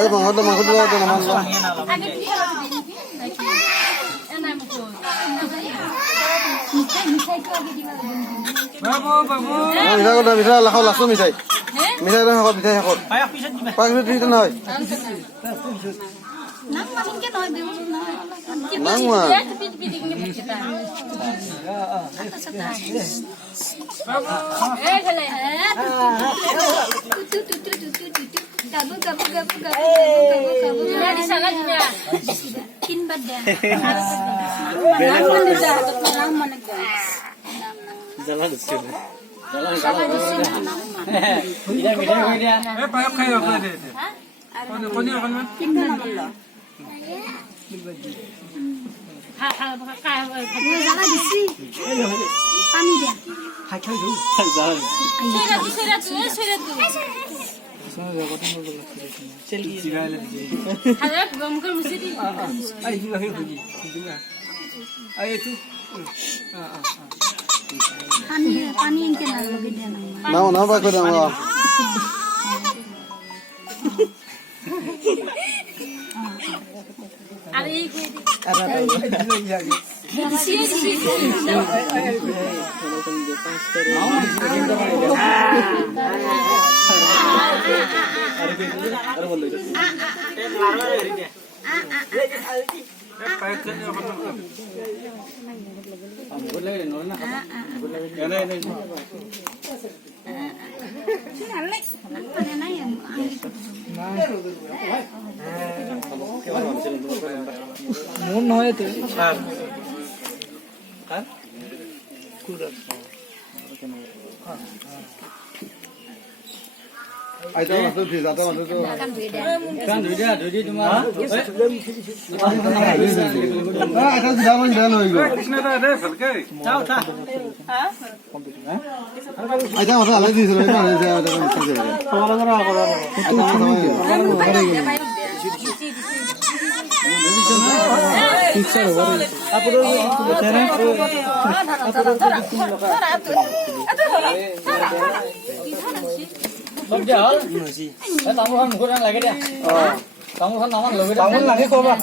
এই মাংসটো লোৱা নামান লোৱা মিঠাই কথা মিঠাই লাখৰ লাচো মিঠাই মিঠাই শেষত মিঠাই শেষত পাঁচ মিনিট দিতে নহয় নাংমা Gabu gabu gabu gabu gabu. Di sana juga. Kin beda. Jalan di sini. Jalan. Tidak. Payah kayak apa deh? Koni akan mana? Jalan di sini. Pani dia. Jalan. Surat. Ada bangkal mesti di. Pani ini kan lagi dia nama. নাও পাই কৈ দিওঁ Ada ini. Di sini. Mun নহয় তো আইতা মাছটো fridge আইতা মাছটো kan দুইটা তোমাৰ আইতা জিৰা মান বেয়া নহয় গ'ল Kisna dah deh, selesai. যাও থা আইতা মাছ আলাই দিছিল ইমান আইতা আইতা মিছা যায় সব দিয়া হল তামোলখন মুখত লাগে দিয়া তামোলখন নামান লগে তামোল লাগে কবা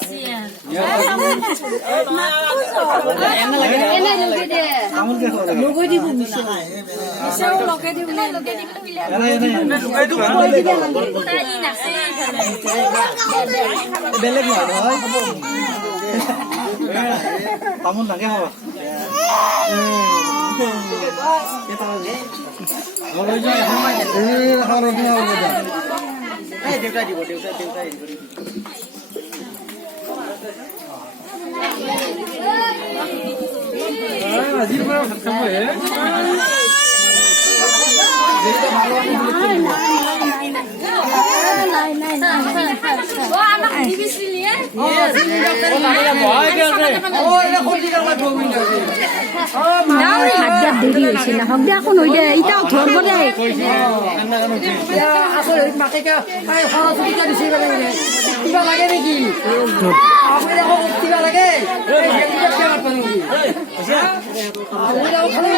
বেলেগ নহয় তামোল লাগে হবা দেউতা দিব Azir mana kamu ya? Anak di sini ya. Hajar diri sila. Hagda ako no ide. Ita thor bode. আসলে মাকে কা আই খরচ দিতে দিছি বলে কিবা লাগে নাকি আপনি দেখো কিবা লাগে এই গেটিটা কে মারতে নাকি আচ্ছা আপনি দেখো খালি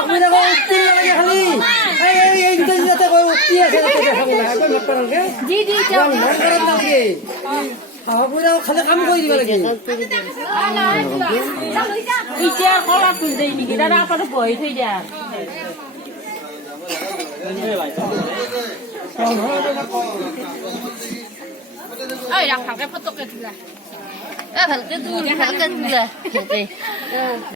আপনি দেখো কি লাগে খালি এই দুটো যেতে কই কি আছে দেখাবো না একবার মারতে নাকি জি মার করেন নাকি আপনি দেখো খালি কাম কই দিবা লাগে Ija kora tuldai ni kita dapat boy tu je. Ay, dah pakai foto ke tu lah. Pakai tu lah.